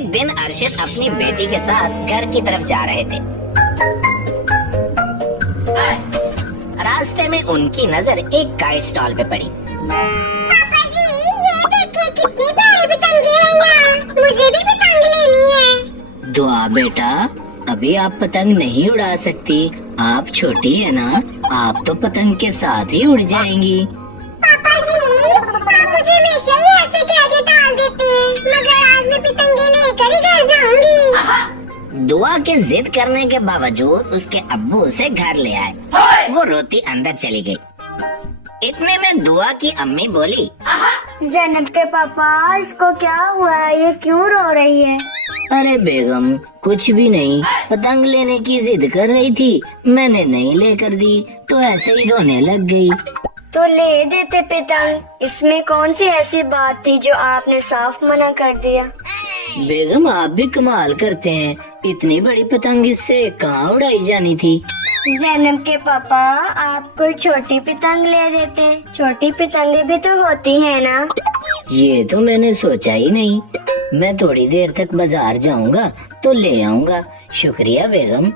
एक दिन अरशद अपनी बेटी के साथ घर की तरफ जा रहे थे। रास्ते में उनकी नजर एक काइट स्टॉल पे पड़ी। पापा जी, ये देखिए कितनी प्यारी पतंगे हैं यहाँ। मुझे भी पतंग लेनी है। दुआ बेटा, अभी आप पतंग नहीं उड़ा सकती, आप छोटी है ना, आप तो पतंग के साथ ही उड़ जाएंगी। पापा जी, आप मुझे हमेशा ही ऐसे कह के टाल देते हैं, मगर आज मैं पतंगे लेकर ही घर जाऊंगी। दुआ के जिद करने के बावजूद उसके अब्बू उसे घर ले आए। वो रोती अंदर चली गई। इतने में दुआ की अम्मी बोली, ज़ैनब के पापा, इसको क्या हुआ है? ये क्यों रो रही है? अरे बेगम, कुछ भी नहीं, पतंग लेने की जिद कर रही थी, मैंने नहीं लेकर दी तो ऐसे ही रोने लग गई। तो ले देते पतंग, इसमें कौन सी ऐसी बात थी जो आपने साफ मना कर दिया? बेगम, आप भी कमाल करते हैं, इतनी बड़ी पतंग इससे कहाँ उड़ाई जानी थी। ज़ैनब के पापा, आप कोई छोटी पतंग ले देते, छोटी पतंगे भी तो होती है ना। ये तो मैंने सोचा ही नहीं, मैं थोड़ी देर तक बाजार जाऊंगा तो ले आऊंगा। शुक्रिया बेगम।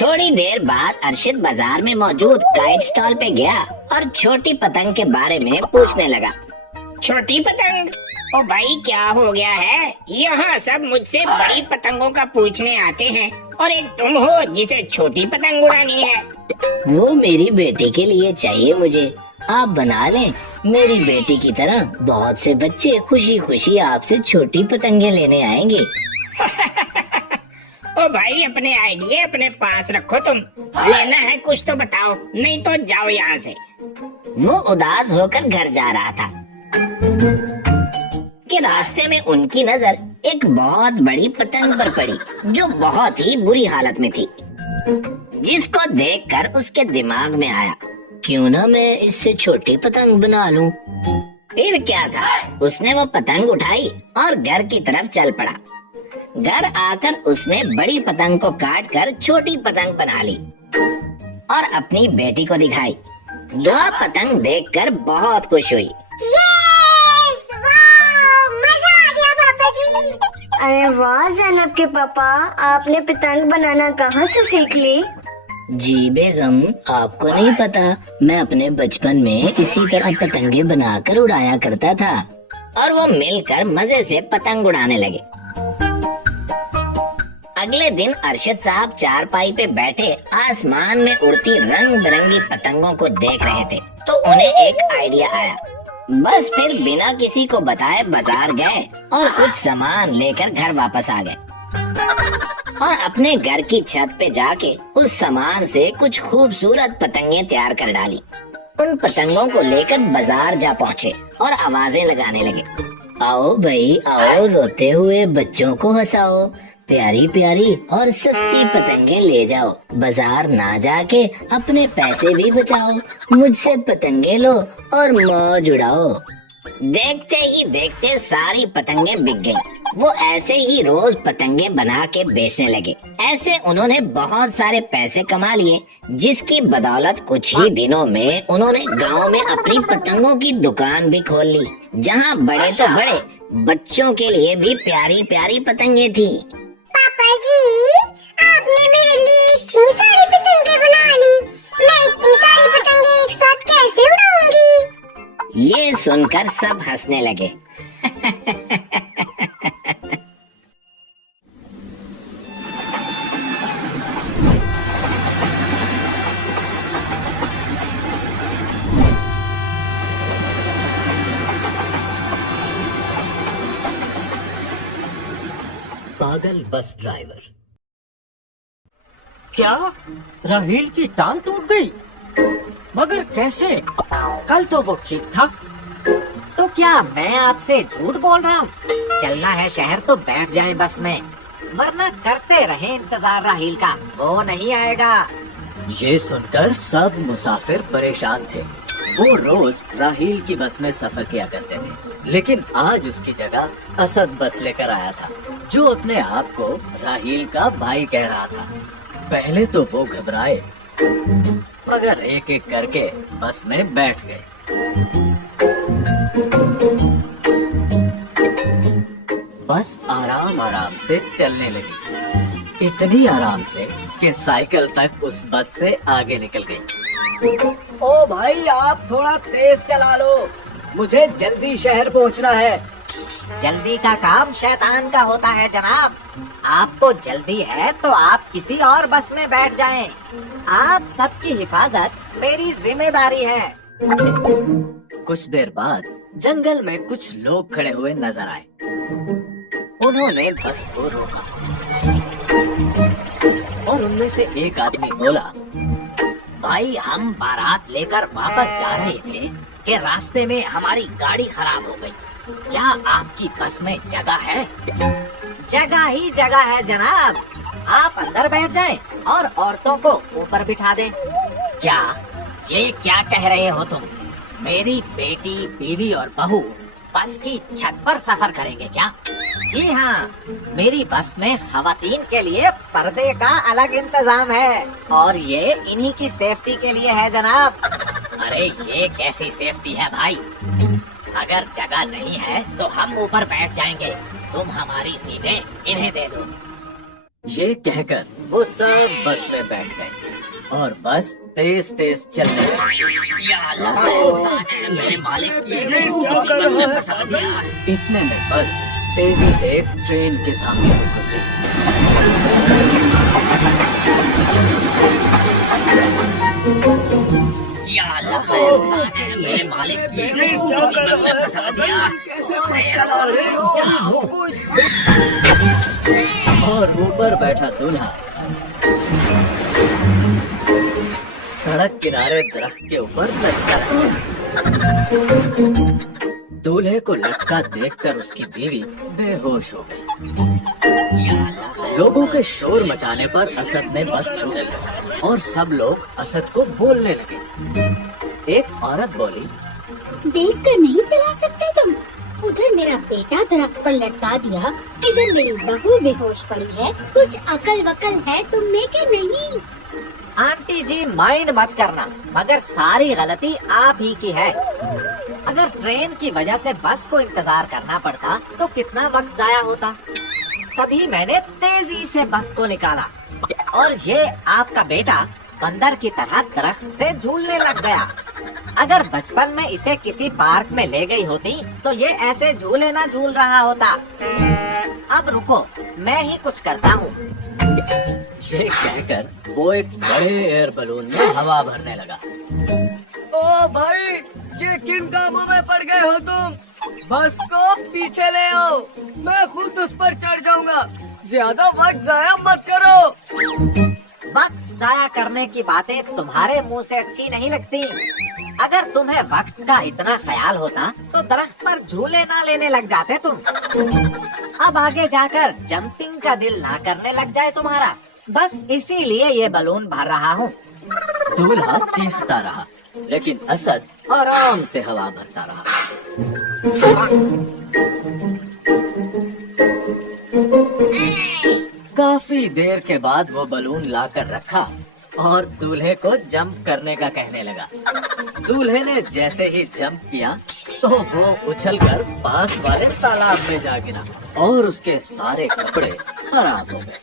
थोड़ी देर बाद अरशद बाजार में मौजूद काइट स्टॉल पे गया और छोटी पतंग के बारे में पूछने लगा। छोटी पतंग? ओ भाई, क्या हो गया है? यहाँ सब मुझसे बड़ी पतंगों का पूछने आते हैं और एक तुम हो जिसे छोटी पतंग उड़ानी है। वो मेरी बेटी के लिए चाहिए मुझे, आप बना लें। मेरी बेटी की तरह बहुत से बच्चे खुशी खुशी आपसे छोटी पतंगे लेने आएंगे। ओ भाई, अपने आइडिया अपने पास रखो, तुम लेना है कुछ तो बताओ, नहीं तो जाओ यहाँ से। वो उदास होकर घर जा रहा था कि रास्ते में उनकी नजर एक बहुत बड़ी पतंग पर पड़ी जो बहुत ही बुरी हालत में थी, जिसको देखकर उसके दिमाग में आया, क्यों ना मैं इससे छोटी पतंग बना लूं। फिर क्या था, उसने वो पतंग उठाई और घर की तरफ चल पड़ा। घर आकर उसने बड़ी पतंग को काट कर छोटी पतंग बना ली और अपनी बेटी को दिखाई। दुआ पतंग देखकर बहुत खुश हुई। यस, वाह, मजा आ गया पापा जी। अरे वाह ज़ैनब के पापा, आपने पतंग बनाना कहाँ से सीख ली? जी बेगम, आपको नहीं पता, मैं अपने बचपन में इसी तरह पतंगे बनाकर उड़ाया करता था। और वो मिलकर मजे से पतंग उड़ाने लगे। अगले दिन अरशद साहब चारपाई पे बैठे आसमान में उड़ती रंग बिरंगी पतंगों को देख रहे थे तो उन्हें एक आइडिया आया। बस फिर बिना किसी को बताए बाजार गए और कुछ सामान लेकर घर वापस आ गए और अपने घर की छत पे जाके उस सामान से कुछ खूबसूरत पतंगे तैयार कर डाली। उन पतंगों को लेकर बाजार जा पहुँचे और आवाजें लगाने लगे, आओ भाई आओ, रोते हुए बच्चों को हंसाओ, प्यारी प्यारी और सस्ती पतंगे ले जाओ, बाजार ना जाके अपने पैसे भी बचाओ, मुझसे पतंगे लो और मौज उड़ाओ। देखते ही देखते सारी पतंगे बिक गईं। वो ऐसे ही रोज पतंगे बना के बेचने लगे। ऐसे उन्होंने बहुत सारे पैसे कमा लिए, जिसकी बदौलत कुछ ही दिनों में उन्होंने गांव में अपनी पतंगों की दुकान भी खोल ली, जहां बड़े तो बड़े, बच्चों के लिए भी प्यारी प्यारी पतंगे थी। पापा जी, आपने मेरे लिए इतनी सारी पतंगे बना ली, मैं इतनी सारी पतंगे एक साथ कैसे उड़ाऊंगी? ये सुनकर सब हंसने लगे। पागल बस ड्राइवर। क्या राहील की टांग टूट गई? मगर कैसे? कल तो वो ठीक था। तो क्या मैं आपसे झूठ बोल रहा हूँ? चलना है शहर तो बैठ जाए बस में, वरना करते रहे इंतजार राहील का, वो नहीं आएगा। ये सुनकर सब मुसाफिर परेशान थे। वो रोज राहील की बस में सफर किया करते थे, लेकिन आज उसकी जगह असद बस लेकर आया था, जो अपने आप को राहील का भाई कह रहा था। पहले तो वो घबराए, मगर एक एक करके बस में बैठ गए। बस आराम आराम से चलने लगी, इतनी आराम से कि साइकिल तक उस बस से आगे निकल गई। ओ भाई, आप थोड़ा तेज चला लो, मुझे जल्दी शहर पहुंचना है। जल्दी का काम शैतान का होता है जनाब। आपको जल्दी है तो आप किसी और बस में बैठ जाएं। आप सबकी हिफाजत मेरी जिम्मेदारी है। कुछ देर बाद जंगल में कुछ लोग खड़े हुए नजर आए। उन्होंने बस को रोका और उनमें से एक आदमी बोला, भाई, हम बारात लेकर वापस जा रहे थे कि रास्ते में हमारी गाड़ी खराब हो गई। क्या आपकी बस में जगह है? जगह ही जगह है जनाब। आप अंदर बैठ जाएं और औरतों को ऊपर बिठा दें। क्या ये क्या कह रहे हो तुम? मेरी बेटी, बीवी और बहू बस की छत पर सफर करेंगे क्या? जी हाँ, मेरी बस में खवातीन के लिए पर्दे का अलग इंतजाम है और ये इन्हीं की सेफ्टी के लिए है जनाब। अरे ये कैसी सेफ्टी है भाई? अगर जगह नहीं है तो हम ऊपर बैठ जाएंगे। तुम हमारी सीटें इन्हें दे दो। ये कहकर वो सब बस में बैठ गए और बस तेज तेज चलने लगी। या अल्लाह, मेरे मालिक, इतने में बस तेजी से एक ट्रेन के सामने से गुजरी। या अल्लाह, मेरे मालिक, और ऊपर बैठा दूल्हा सड़क किनारे दरख्त के ऊपर लटका रहा। दूल्हे को लटका देखकर उसकी बीवी बेहोश हो गई। लोगों के शोर मचाने पर असद ने बस रोकी और सब लोग असद को बोलने लगे। एक औरत बोली, देखकर नहीं चला सकते तुम? उधर मेरा बेटा दरख्त पर लटका दिया, इधर मेरी बहू बेहोश पड़ी है। कुछ अकल वकल है तुम में कि नहीं? आंटी जी, माइंड मत करना, मगर सारी गलती आप ही की है। अगर ट्रेन की वजह से बस को इंतजार करना पड़ता तो कितना वक्त जाया होता। तभी मैंने तेजी से बस को निकाला और ये आपका बेटा बंदर की तरह दरख्त से झूलने लग गया। अगर बचपन में इसे किसी पार्क में ले गई होती तो ये ऐसे झूले ना झूल रहा होता। अब रुको, मैं ही कुछ करता हूँ। ये कहकर वो एक बड़े एयर बलून में हवा भरने लगा। ओ भाई, ये किन कामों में पड़ गए हो तुम? बस को पीछे ले आओ, मैं खुद उस पर चढ़ जाऊंगा। ज्यादा वक्त जाया मत करो। वक्त जाया करने की बातें तुम्हारे मुंह से अच्छी नहीं लगती। अगर तुम्हें वक्त का इतना ख्याल होता तो दरख्त पर झूले ना लेने लग जाते तुम। अब आगे जाकर जंपिंग का दिल ना करने लग जाए तुम्हारा। बस इसीलिए ये बलून भर रहा हूँ। दूल्हा चीखता रहा, लेकिन असद आराम से हवा भरता रहा। काफी देर के बाद वो बलून लाकर रखा और दूल्हे को जंप करने का कहने लगा। दूल्हे ने जैसे ही जंप किया तो वो उछलकर पास वाले तालाब में जा गिरा और उसके सारे कपड़े खराब हो गए।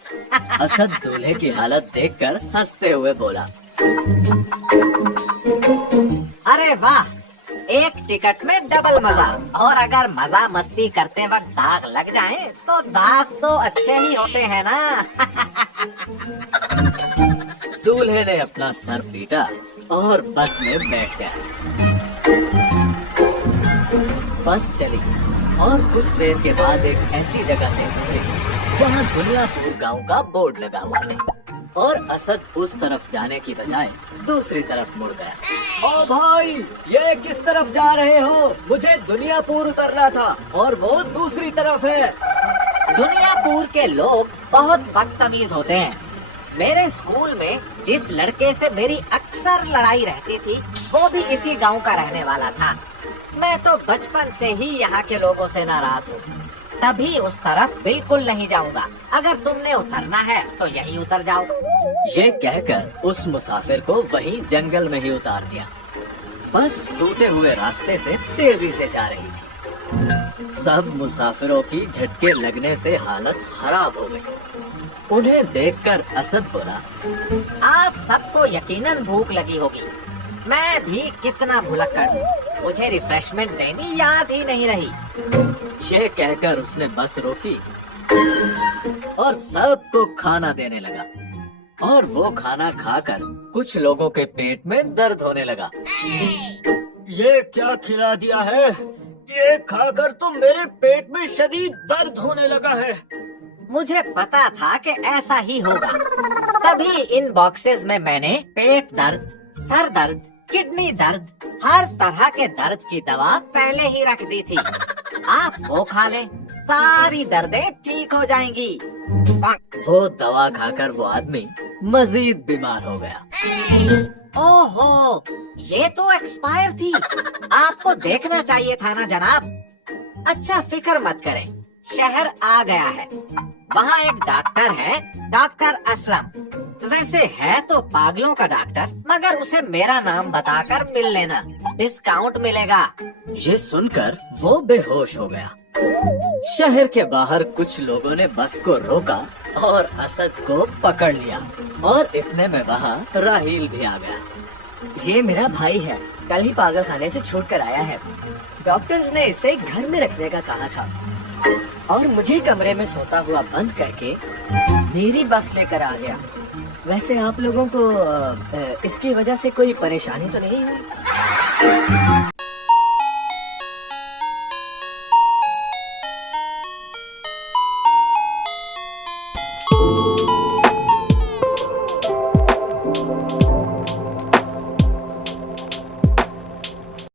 असद दूल्हे की हालत देखकर हंसते हुए बोला, अरे वाह, एक टिकट में डबल मजा। और अगर मजा मस्ती करते वक्त दाग लग जाए तो दाग तो अच्छे ही होते हैं ना। दूल्हे ने अपना सर पीटा और बस में बैठ गया। बस चली और कुछ देर के बाद एक ऐसी जगह से गुजरी जहाँ दुनियापुर गांव का बोर्ड लगा हुआ था और असद उस तरफ जाने की बजाय दूसरी तरफ मुड़ गया। ओ भाई, ये किस तरफ जा रहे हो? मुझे दुनियापुर उतरना था और वो दूसरी तरफ है। दुनियापुर के लोग बहुत बदतमीज होते हैं। मेरे स्कूल में जिस लड़के से मेरी अक्सर लड़ाई रहती थी वो भी इसी गांव का रहने वाला था। मैं तो बचपन से ही यहाँ के लोगों से नाराज हूँ। तभी उस तरफ बिल्कुल नहीं जाऊंगा। अगर तुमने उतरना है तो यही उतर जाओ। ये कहकर उस मुसाफिर को वहीं जंगल में ही उतार दिया। बस टूटे हुए रास्ते से तेजी से जा रही थी। सब मुसाफिरों की झटके लगने से हालत खराब हो गई। उन्हें देखकर असद बोला, आप सबको यकीनन भूख लगी होगी। मैं भी कितना भुलक्कड़ हूँ, मुझे रिफ्रेशमेंट देनी याद ही नहीं रही। ये कहकर उसने बस रोकी और सबको खाना देने लगा। और वो खाना खाकर कुछ लोगों के पेट में दर्द होने लगा। ये क्या खिला दिया है? ये खाकर तो मेरे पेट में शदीद दर्द होने लगा है। मुझे पता था कि ऐसा ही होगा, तभी इन बॉक्सेस में मैंने पेट दर्द, सर दर्द, किडनी दर्द, हर तरह के दर्द की दवा पहले ही रख दी थी। आप वो खा लें, सारी दर्दें ठीक हो जाएंगी। वो दवा खाकर वो आदमी मजीद बीमार हो गया। ओहो, ये तो एक्सपायर थी। आपको देखना चाहिए था ना जनाब। अच्छा फिक्र मत करें, शहर आ गया है। वहाँ एक डॉक्टर है, डॉक्टर असलम। वैसे है तो पागलों का डॉक्टर, मगर उसे मेरा नाम बताकर मिल लेना, डिस्काउंट मिलेगा। ये सुनकर वो बेहोश हो गया। शहर के बाहर कुछ लोगों ने बस को रोका और असद को पकड़ लिया और इतने में वहाँ राहील भी आ गया। ये मेरा भाई है, कल ही पागल खाने से छूट कर आया है। डॉक्टर्स ने इसे घर में रखने का कहा था और मुझे कमरे में सोता हुआ बंद करके मेरी बस लेकर आ गया। वैसे आप लोगों को इसकी वजह से कोई परेशानी तो नहीं हुई?